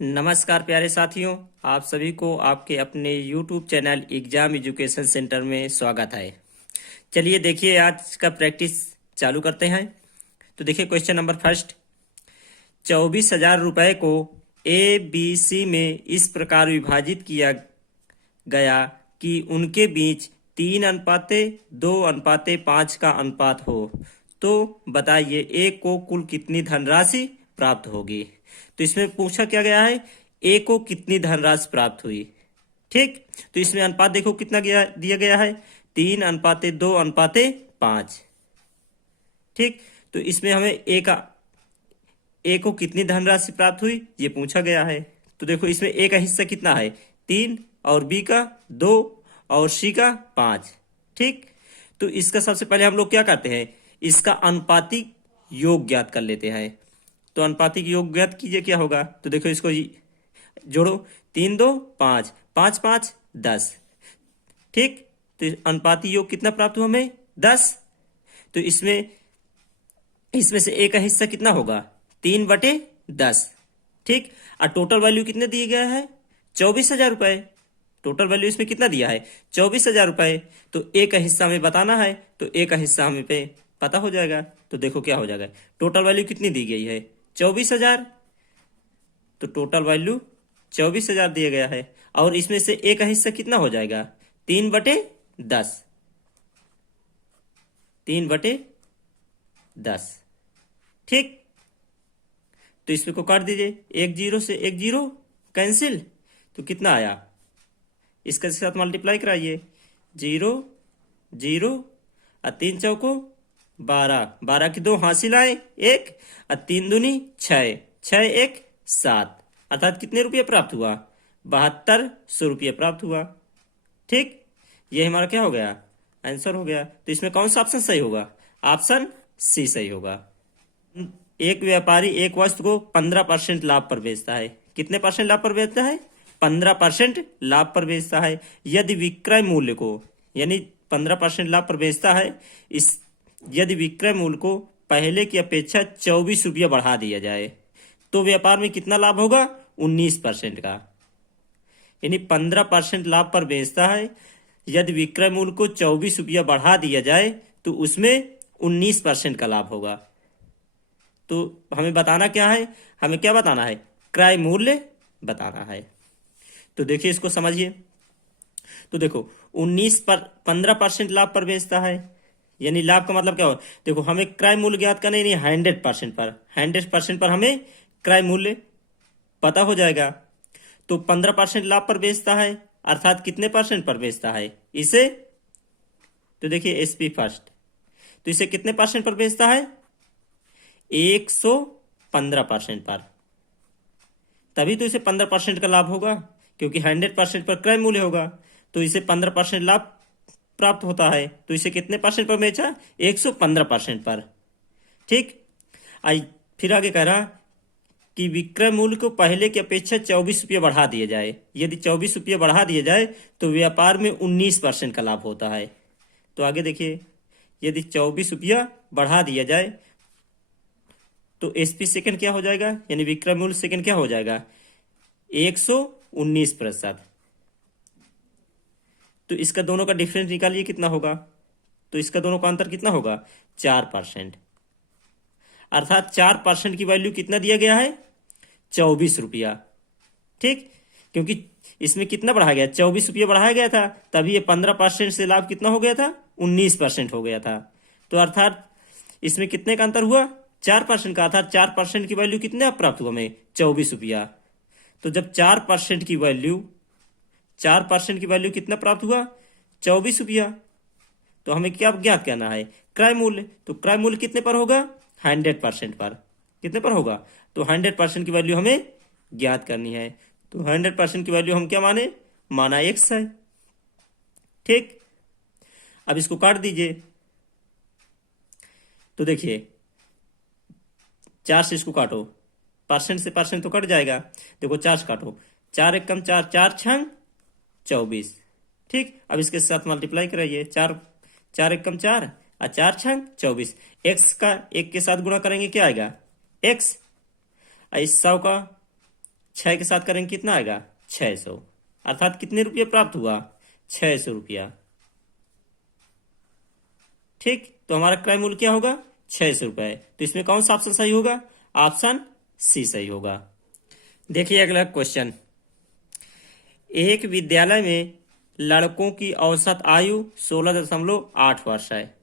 नमस्कार प्यारे साथियों, आप सभी को आपके अपने YouTube channel exam education centre में स्वागत है। चलिए देखिए आज का प्रैक्टिस चालू करते हैं। तो देखिए क्वेश्चन नंबर फर्स्ट, 24,000 रुपए को ABC में इस प्रकार विभाजित किया गया कि उनके बीच 3:2:5 का अनुपात हो, तो बताइए ए को कुल कितनी धनराशि प्राप्त होगी। तो इसमें पूछा क्या गया है, ए को कितनी धनराशि प्राप्त हुई। ठीक, तो इसमें अनुपात देखो कितना दिया गया है, 3:2:5। ठीक, तो इसमें हमें ए को कितनी धनराशि प्राप्त हुई ये पूछा गया है। तो देखो इसमें ए का हिस्सा कितना है, 3, और बी का 2, और सी का 5। ठीक, तो इसका सबसे पहले हम लोग क्या करते हैं, इसका अनुपातिक योग ज्ञात कर लेते हैं। तो अनुपातिक योग ज्ञात कीजिए, क्या होगा। तो देखो इसको जोड़ो, 3 2 5, 5 5 10। ठीक, तो अनुपातिक योग कितना प्राप्त हुआ हमें, 10। तो इसमें से ए का हिस्सा कितना होगा, 3/10। ठीक, और टोटल वैल्यू कितने दिए गया है, 24,000 रुपए। टोटल वैल्यू इसमें कितना दिया है, 24,000 रुपए। तो ए का हिस्सा हमें बताना है, तो ए का हिस्सा हमें पे पता हो जाएगा। तो देखो क्या हो जाएगा, टोटल वैल्यू कितनी दी गई है, 24,000। तो टोटल वैल्यू 24,000 दिया गया है, और इसमें से ए का हिस्सा कितना हो जाएगा, 3/10। 3/10। ठीक, तो इसमें को काट दीजिए, एक जीरो से एक जीरो कैंसिल, तो कितना आया, इसके साथ मल्टीप्लाई कराइए, 0 0 और 3 चौको 12, 12 की 2 हासिल आए 1, और 3 दूनी 6, 6 1 7, अर्थात कितने रुपये प्राप्त हुआ, 7200 रुपये प्राप्त हुआ। ठीक, ये हमारा क्या हो गया, आंसर हो गया। तो इसमें कौन सा ऑप्शन सही होगा, ऑप्शन सी सही होगा। एक व्यापारी एक वस्तु को 15% लाभ पर बेचता है। कितने परसेंट लाभ पर बेचता है, 15% लाभ पर बेचता है। यदि विक्रय मूल्य को, यानी 15% लाभ पर बेचता है, यदि विक्रय मूल्य को पहले की अपेक्षा 24 रुपया बढ़ा दिया जाए, तो व्यापार में कितना लाभ होगा, 19% का। यानी 15% लाभ पर बेचता है, यदि विक्रय मूल्य को 24 रुपया बढ़ा दिया जाए तो उसमें 19% का लाभ होगा। तो हमें बताना क्या है, हमें क्या बताना है, क्रय मूल्य बताना है। तो देखिए इसको समझिए। तो देखो 15% लाभ पर बेचता है, यानी लाभ का मतलब क्या हो, देखो हमें क्रय मूल्य ज्ञात करना है, 100% पर, 100% पर हमें क्रय मूल्य पता हो जाएगा। तो 15% लाभ पर बेचता है, अर्थात कितने परसेंट पर बेचता है इसे, तो देखिए एसपी फर्स्ट, तो इसे कितने परसेंट पर बेचता है, 115% पर। तभी तो इसे 15% का लाभ होगा, क्योंकि 100% पर क्रय मूल्य होगा, तो इसे 15% लाभ प्राप्त होता है। तो इसे कितने परसेंट पर बेचा, 115% पर। ठीक, आई फिर आगे कह रहा कि विक्रय मूल्य को पहले की अपेक्षा 24 रुपये बढ़ा दिया जाए। यदि 24 रुपये बढ़ा दिया जाए तो व्यापार में 19% का लाभ होता है। तो आगे देखिए, यदि 24 रुपया बढ़ा दिया जाए तो एसपी सेकंड क्या हो जाएगा, यानी विक्रय मूल्य सेकंड क्या हो जाएगा, 119%। तो इसका दोनों का डिफरेंस निकालिए कितना होगा, तो इसका दोनों का अंतर कितना होगा, 4%। अर्थात 4% की वैल्यू कितना दिया गया है, 24 रुपया। ठीक, क्योंकि इसमें कितना बढ़ाया गया, 24 रुपया बढ़ाया गया था, तभी ये 15% से लाभ कितना हो गया था, 19% हो गया था। तो अर्थात इसमें कितने का अंतर हुआ, 4% का, अर्थात 4% की वैल्यू कितने प्राप्त हुआ हमें, 24 रुपया। तो जब 4% की वैल्यू, 4% की वैल्यू कितना प्राप्त हुआ, 24 रुपया, तो हमें क्या ज्ञात करना है, क्रय मूल्य। तो क्रय मूल्य कितने पर होगा, 100% पर। कितने पर होगा, तो 100% की वैल्यू हमें ज्ञात करनी है। तो 100% की वैल्यू हम क्या माने, माना x है। ठीक, अब इसको काट दीजिए। तो देखिए 4 से इसको काटो, परसेंट से परसेंट तो कट जाएगा। देखो 4 से काटो, 4 एक कम 4, 4 छंग 24। ठीक, अब इसके साथ मल्टीप्लाई कराइए, 4 4 एक कम 4 और 4 छंग 24। एक्स का एक के साथ गुणा करेंगे क्या आएगा, एक्स। इस 100 का 6 के साथ करेंगे कितना आएगा 600, अर्थात कितने रुपये प्राप्त हुआ 600 रुपया। ठीक, तो हमारा क्रय मूल्य क्या होगा 600 रुपये। तो इसमें कौन सा ऑप्शन सही होगा, ऑप्शन सी सही होगा। देखिए अगला क्वेश्चन, एक विद्यालय में लड़कों की औसत आयु 16.8 वर्ष है।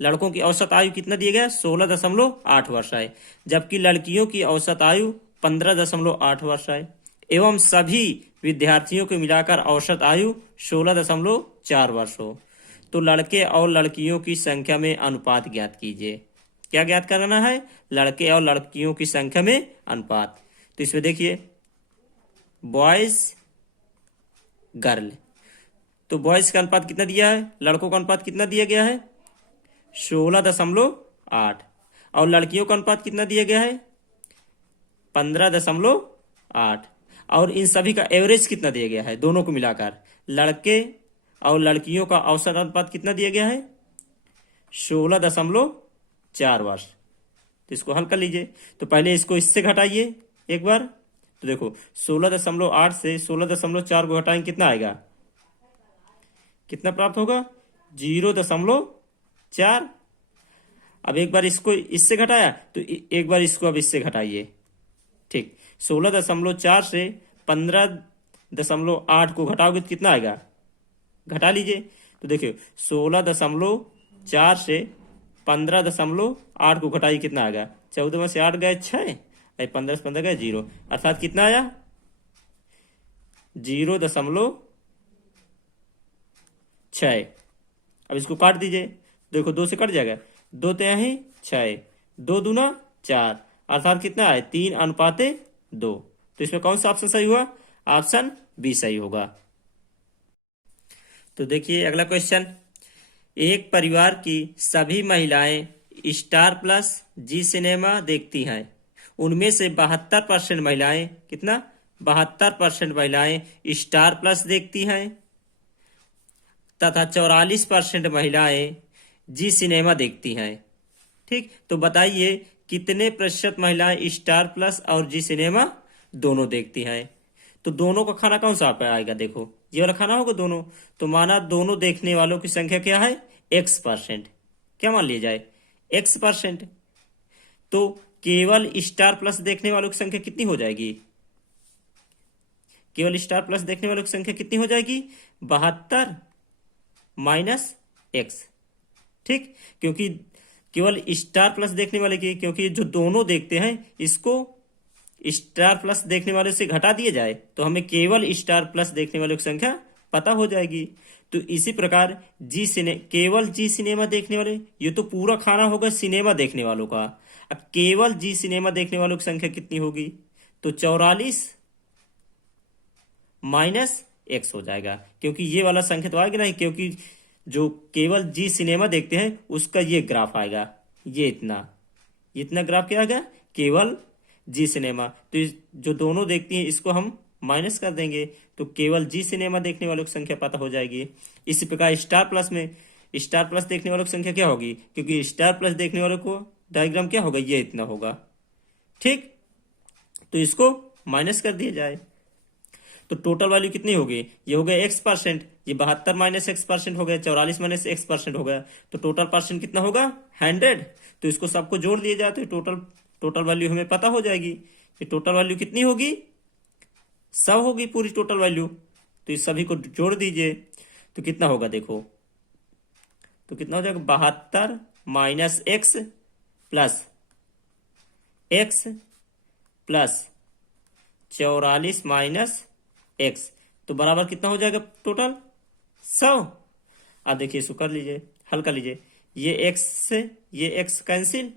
लड़कों की औसत आयु कितना दिया गया 16.8 वर्ष है, जबकि लड़कियों की औसत आयु 15.8 वर्ष है, एवं सभी विद्यार्थियों को मिलाकर औसत आयु 16.4 वर्ष हो, तो लड़के और लड़कियों की संख्या में अनुपात ज्ञात कीजिए। क्या ज्ञात करना है, लड़के और लड़कियों की संख्या में अनुपात। तो इसमें देखिए बॉयज गर्ल, तो बॉयज का अनुपात कितना दिया है, लड़कों का अनुपात कितना दिया गया है 16.8, और लड़कियों का अनुपात कितना दिया गया है 15.8, और इन सभी का एवरेज कितना दिया गया है, दोनों को मिलाकर लड़के और लड़कियों का औसत अनुपात कितना दिया गया है 16.4 वर्ष। तो इसको हल कर लीजिए। तो पहले इसको इससे घटाइए एक बार, तो देखो 16.8 से 16.4 को घटाएंगे कितना आएगा, कितना प्राप्त होगा 0.4। अब एक बार इसको इससे घटाया तो एक बार इसको अब इससे घटाइए। ठीक, 16.4 से 15.8 को घटाओगे तो कितना आएगा, घटा लीजिए। तो देखिए 16.4 से 15.8 को घटाइए कितना आएगा, 14 में से 8 गए 6, 15 से 15 गए 0, अर्थात कितना आया 0.6। अब इसको काट दीजिए, देखो 2 से कट जाएगा, 2 तिहाई 6, 2 दूना 4, अर्थात कितना है 3:2। तो इसमें कौन सा ऑप्शन सही हुआ, ऑप्शन बी सही होगा। तो देखिए अगला क्वेश्चन, एक परिवार की सभी महिलाएं स्टार प्लस जी सिनेमा देखती हैं। उनमें से 72% महिलाएं, कितना 72% महिलाएं स्टार प्लस देखती हैं तथा 44% महिलाएं जी सिनेमा देखती हैं। ठीक, तो बताइए कितने प्रतिशत महिलाएं स्टार प्लस और जी सिनेमा दोनों देखती हैं। तो दोनों का खाना कौन सा आएगा, देखो ये वाला खाना होगा दोनों, तो माना दोनों देखने वालों की संख्या क्या है x%, क्या मान लिया जाए x%। तो केवल स्टार प्लस देखने वालों की संख्या कितनी हो जाएगी, केवल स्टार प्लस देखने वालों की संख्या कितनी हो जाएगी 72 माइनस x। ठीक, क्योंकि केवल स्टार प्लस देखने वाले की, क्योंकि जो दोनों देखते हैं इसको स्टार प्लस देखने वाले से घटा दिया जाए तो हमें केवल स्टार प्लस देखने वालों की संख्या पता हो जाएगी। तो इसी प्रकार केवल जी सिनेमा देखने वाले, ये तो पूरा खाना होगा सिनेमा देखने वालों का। अब केवल जी सिनेमा देखने वालों की संख्या कितनी होगी, तो 44 माइनस x हो जाएगा, क्योंकि ये वाला संख्या तो आएगा नहीं, क्योंकि जो केवल जी सिनेमा देखते हैं उसका ये ग्राफ आएगा, ये इतना ग्राफ क्या आएगा केवल जी सिनेमा। तो जो दोनों देखती हैं इसको हम माइनस कर देंगे, तो केवल जी सिनेमा देखने वालों की संख्या पता हो जाएगी। इसी प्रकार स्टार प्लस में स्टार प्लस देखने वालों की संख्या क्या होगी, क्योंकि स्टार प्लस देखने वालों को डायग्राम क्या होगा, ये इतना होगा। ठीक, तो इसको माइनस कर दिया जाए तो टोटल वैल्यू कितनी होगी, ये हो गया x%, ये 72 माइनस x% हो गया, 44 माइनस x% हो गया, तो टोटल परसेंट कितना होगा 100। तो इसको सबको जोड़ दिया जाए तो टोटल वैल्यू हमें पता हो जाएगी कि टोटल वैल्यू कितनी होगी 100 होगी पूरी टोटल वैल्यू। तो इस सभी को जोड़ दीजिए तो कितना होगा, देखो तो कितना हो जाएगा 72 minus x plus 44 minus x, तो बराबर कितना हो जाएगा टोटल 100। अब देखिए इसको कर लीजिए, हल कर लीजिए, ये x से ये x कैंसिल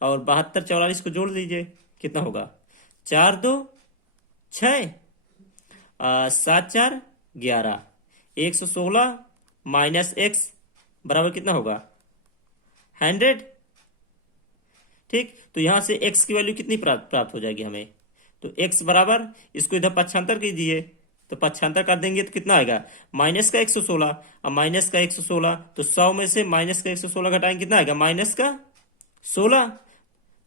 और 72 44 को जोड़ दीजिए, कितना होगा 4 2 6 7 4 11, 116 माइनस x बराबर कितना होगा 100। ठीक, तो यहां से x की वैल्यू कितनी प्राप्त हो जाएगी हमें, तो x बराबर इसको इधर पक्षांतर कीजिए, तो पक्षांतर कर देंगे तो कितना आएगा माइनस का 116, अब माइनस का 116 तो 100 में से माइनस का 116 घटाएंगे कितना आएगा माइनस का 16,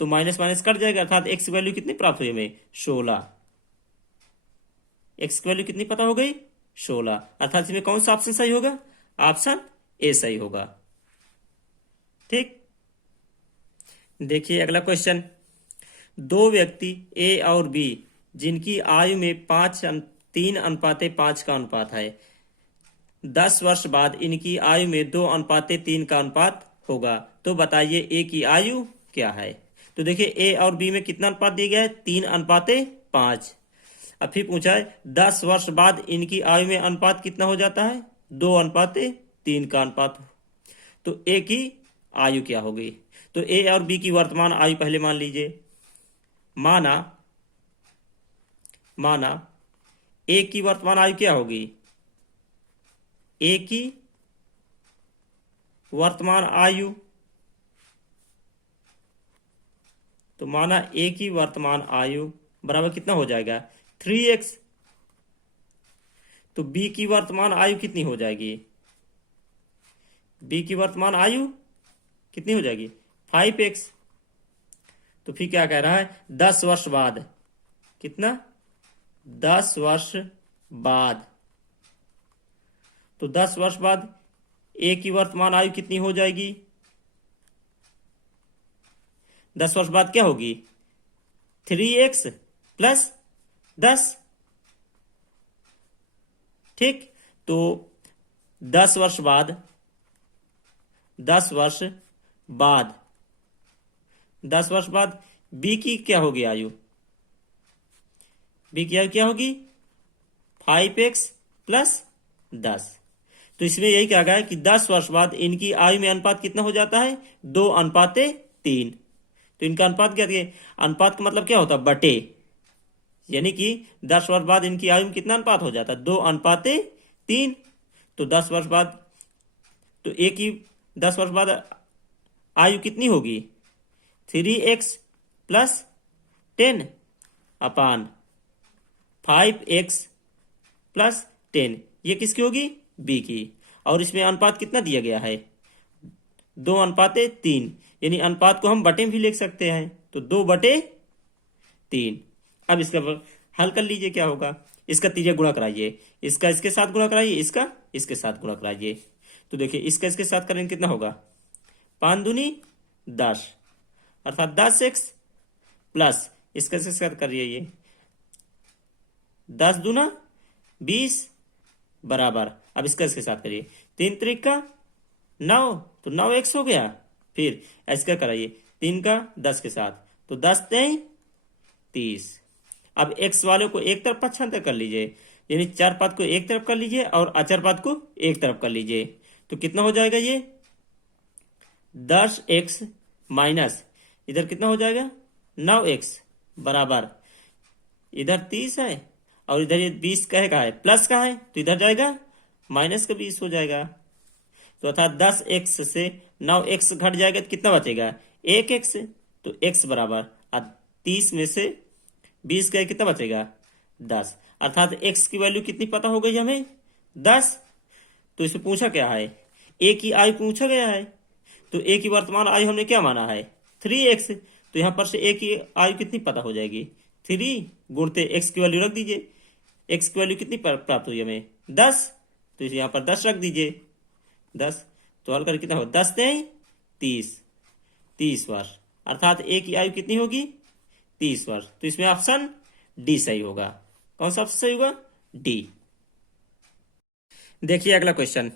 तो माइनस माइनस कट जाएगा, अर्थात x की वैल्यू कितनी प्राप्त हुई हमें 16। एक्स की वैल्यू कितनी पता हो गई? 16। अर्थात इसमें कौन सा ऑप्शन सही होगा? ऑप्शन ए सही होगा। ठीक, देखिए अगला क्वेश्चन। दो व्यक्ति ए और बी जिनकी आयु में 3:5 का अनुपात है, 10 वर्ष बाद इनकी आयु में 2:3 का अनुपात होगा, तो बताइए ए की आयु क्या है? तो देखिए ए और बी में कितना अनुपात दिया गया है? 3:5। अब फिर पूछा है 10 वर्ष बाद इनकी आयु में अनुपात कितना हो जाता है? 2:3 का अनुपात। तो ए की आयु क्या होगी? तो ए और बी की वर्तमान आयु पहले मान लीजिए। माना ए की वर्तमान आयु क्या होगी? ए की वर्तमान आयु, तो माना ए की वर्तमान आयु बराबर कितना हो जाएगा? 3x। तो बी की वर्तमान आयु कितनी हो जाएगी? बी की वर्तमान आयु कितनी हो जाएगी? 5x। तो फिर क्या कह रहा है? 10 वर्ष बाद। कितना? 10 वर्ष बाद। तो 10 वर्ष बाद ए की वर्तमान आयु कितनी हो जाएगी? 10 वर्ष बाद क्या होगी? 3x plus 10। ठीक, तो 10 वर्ष बाद 10 वर्ष बाद 10 वर्ष बाद बी की क्या होगी आयु? बी की आयु क्या होगी? 5x plus 10। तो इसमें यही कहा गया है कि 10 वर्ष बाद इनकी आयु में अनुपात कितना हो जाता है? 2:3। तो इनका अनुपात क्या दिए? अनुपात का मतलब क्या होता है? बटे। यानी कि 10 वर्ष बाद इनकी आयु में कितना अनुपात हो जाता है? 2:3। तो 10 वर्ष बाद, तो ए की 10 वर्ष बाद आयु कितनी होगी? 3x प्लस 10 अपान 5x प्लस 10। ये किसकी होगी? बी की। और इसमें अनुपात कितना दिया गया है? 2:3। यानी अनुपात को हम बटे में भी लिख सकते हैं, तो 2/3। अब इसका हल कर लीजिए, क्या होगा? इसका तीसरा गुणा कराइए, इसका इसके साथ गुणा कराइए, इसका इसके साथ गुणा कराइए। तो देखिए इसका इसके साथ करेंगे कितना होगा? 5 दूनी 10, अर्थात 10x प्लस इसका इसके साथ करिए, ये 10 दूना 20 बराबर। अब इसका इसके साथ करिए, 3 त्रिका 9, तो 9x हो गया। फिर ऐसे कराइए 3 का 10 के साथ, तो 10 3 30। अब x वाले को एक तरफ पक्षांतर कर लीजिए, यानी चार पद को एक तरफ कर लीजिए और अचर पद को एक तरफ कर लीजिए। तो कितना हो जाएगा? ये 10x माइनस इधर कितना हो जाएगा? 9x बराबर, इधर 30 है और इधर ये 20 का है प्लस का है, तो इधर जाएगा माइनस का 20 हो जाएगा। तो अर्थात 10x से 9x घट जाएगा तो कितना बचेगा? 1x। तो x बराबर 30 में से 20 का कितना बचेगा? 10। अर्थात x की वैल्यू कितनी पता हो गई हमें? 10। तो इसमें पूछा क्या है? a की आयु पूछा गया है, तो a की वर्तमान आयु हमने क्या माना है? 3x। तो यहां पर से a की आयु कितनी पता हो जाएगी? 3 गुणते x की वैल्यू रख दीजिए। x की वैल्यू कितनी प्राप्त हुई हमें? 10। तो यहां पर 10 रख दीजिए, 10। तो हल करके कितना हो? 10 नहीं 30 वर्ष। अर्थात ए की आयु कितनी होगी? 30 वर्ष। तो इसमें ऑप्शन डी सही होगा। कौन सा ऑप्शन सही होगा? डी। देखिए अगला क्वेश्चन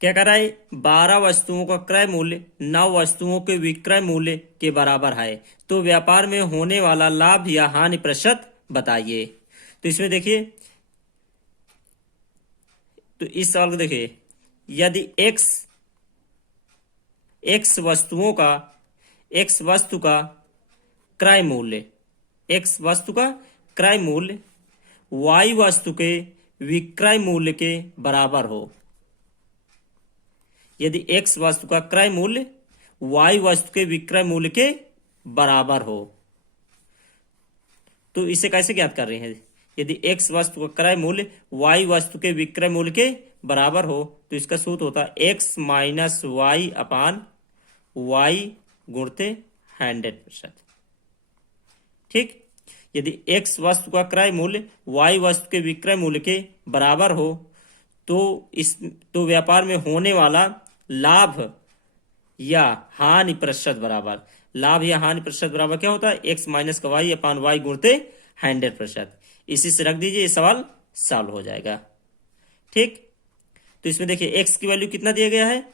क्या कर रहा है? 12 वस्तुओं का क्रय मूल्य 9 वस्तुओं के विक्रय मूल्य के बराबर है, तो व्यापार में होने वाला लाभ या हानि प्रतिशत बताइए। तो इसमें देखिए, तो इस सवाल को देखिए, यदि x वस्तु का क्रय मूल्य, x वस्तु का क्रय मूल्य y वस्तु के विक्रय मूल्य के बराबर हो, यदि x वस्तु का क्रय मूल्य y वस्तु के विक्रय मूल्य के बराबर हो, तो इसे कैसे ज्ञात कर रहे हैं? यदि x वस्तु का क्रय मूल्य y वस्तु के विक्रय मूल्य के बराबर हो, तो इसका सूत्र होता है x minus Y upon y गुणते 100%। ठीक, यदि x वस्तु का क्रय मूल्य y वस्तु के विक्रय मूल्य के बराबर हो तो व्यापार में होने वाला लाभ या हानि प्रतिशत बराबर, लाभ या हानि प्रतिशत बराबर क्या होता है, x माइनस का वाई अपान वाई गुणते 100%। इसी से रख दीजिए, ये सवाल सॉल्व हो जाएगा। ठीक, तो इसमें देखिए x की वैल्यू कितना दिया गया है,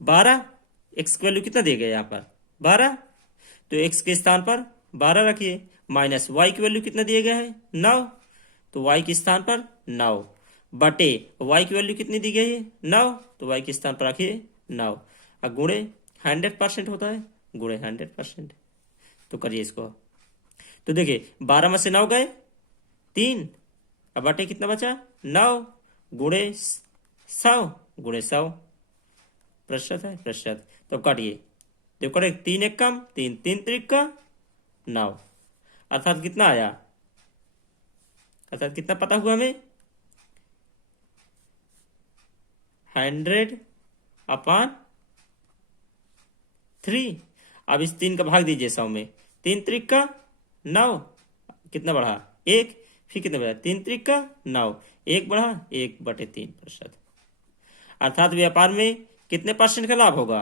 12। x की वैल्यू कितना दिया गया है यहाँ पर 12, तो x के स्थान पर 12 रखिए। माइनस y की वैल्यू कितना दिया गया है 9, तो y के स्थान पर 9 बटे y की वैल्यू कितनी दी गई है 9, तो y के स्थान पर रखिए 9। अब गुणे 100% होता है, गुणे 100%। तो करिए इसको। तो देखिए 12 में से 9 गए 3, अब बटे कितना बचा 9 गुणे 100 गुणे 100 प्रतिशत है प्रतिशत। तो काटिए, देखो कटे 3 एक कम 3 3 त्रिक का 9, अर्थात कितना आया, अर्थात कितना पता हुआ हमें 100/3। अब इस 3 का भाग दीजिए 100 में, 3 त्रिक का 9, कितना बढ़ा 1, फिर कितना बढ़ा 3 त्रिक का 9, 1 बढ़ा 1/3%। अर्थात व्यापार में कितने परसेंट का लाभ होगा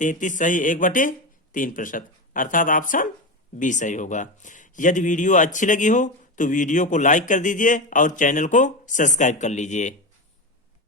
33 सही 1/3%, अर्थात ऑप्शन बी सही होगा। यदि वीडियो अच्छी लगी हो तो वीडियो को लाइक कर दीजिए और चैनल को सब्सक्राइब कर लीजिए।